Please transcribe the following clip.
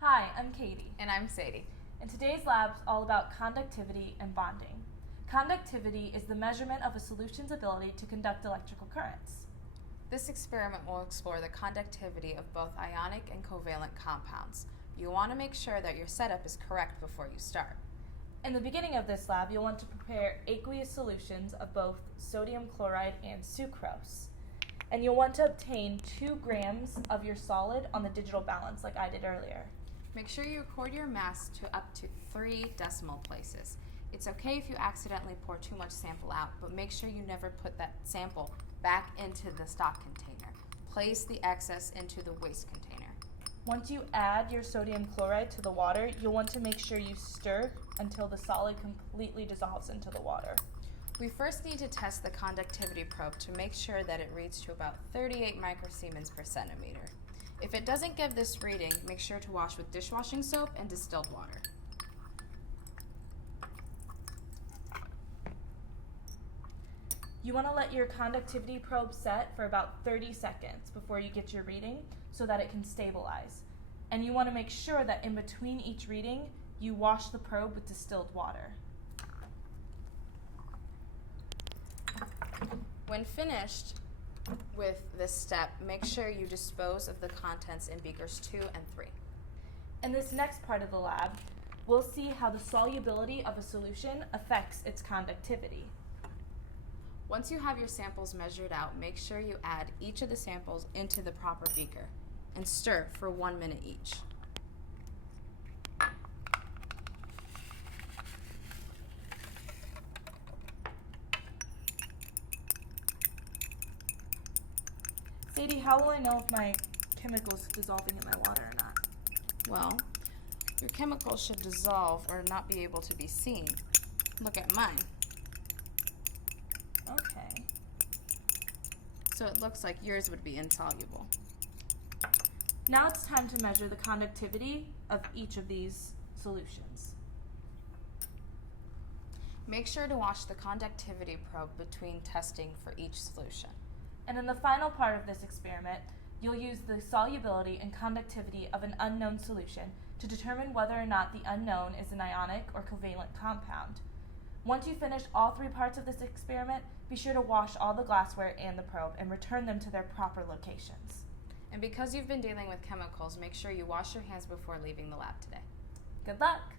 Hi, I'm Katie, And I'm Sadie. and today's lab's all about conductivity and bonding. Conductivity is the measurement of a solution's ability to conduct electrical currents. This experiment will explore the conductivity of both ionic and covalent compounds. You'll want to make sure that your setup is correct before you start. In the beginning of this lab, you'll want to prepare aqueous solutions of both sodium chloride and sucrose. And you'll want to obtain 2 grams of your solid on the digital balance like I did earlier. Make sure you record your mass to up to 3 decimal places. It's okay if you accidentally pour too much sample out, but make sure you never put that sample back into the stock container. Place the excess into the waste container. Once you add your sodium chloride to the water, you'll want to make sure you stir until the solid completely dissolves into the water. We first need to test the conductivity probe to make sure that it reads to about 38 microsiemens per centimeter. If it doesn't give this reading, make sure to wash with dishwashing soap and distilled water. You want to let your conductivity probe set for about 30 seconds before you get your reading so that it can stabilize. And you want to make sure that in between each reading, you wash the probe with distilled water. When finished with this step, make sure you dispose of the contents in beakers 2 and 3. In this next part of the lab, we'll see how the solubility of a solution affects its conductivity. Once you have your samples measured out, make sure you add each of the samples into the proper beaker and stir for 1 minute each. Sadie, how will I know if my chemicals dissolving in my water or not? Well, your chemicals should dissolve or not be able to be seen. Look at mine. Okay. So it looks like yours would be insoluble. Now it's time to measure the conductivity of each of these solutions. Make sure to wash the conductivity probe between testing for each solution. And in the final part of this experiment, you'll use the solubility and conductivity of an unknown solution to determine whether or not the unknown is an ionic or covalent compound. Once you finish all 3 parts of this experiment, be sure to wash all the glassware and the probe and return them to their proper locations. And because you've been dealing with chemicals, make sure you wash your hands before leaving the lab today. Good luck!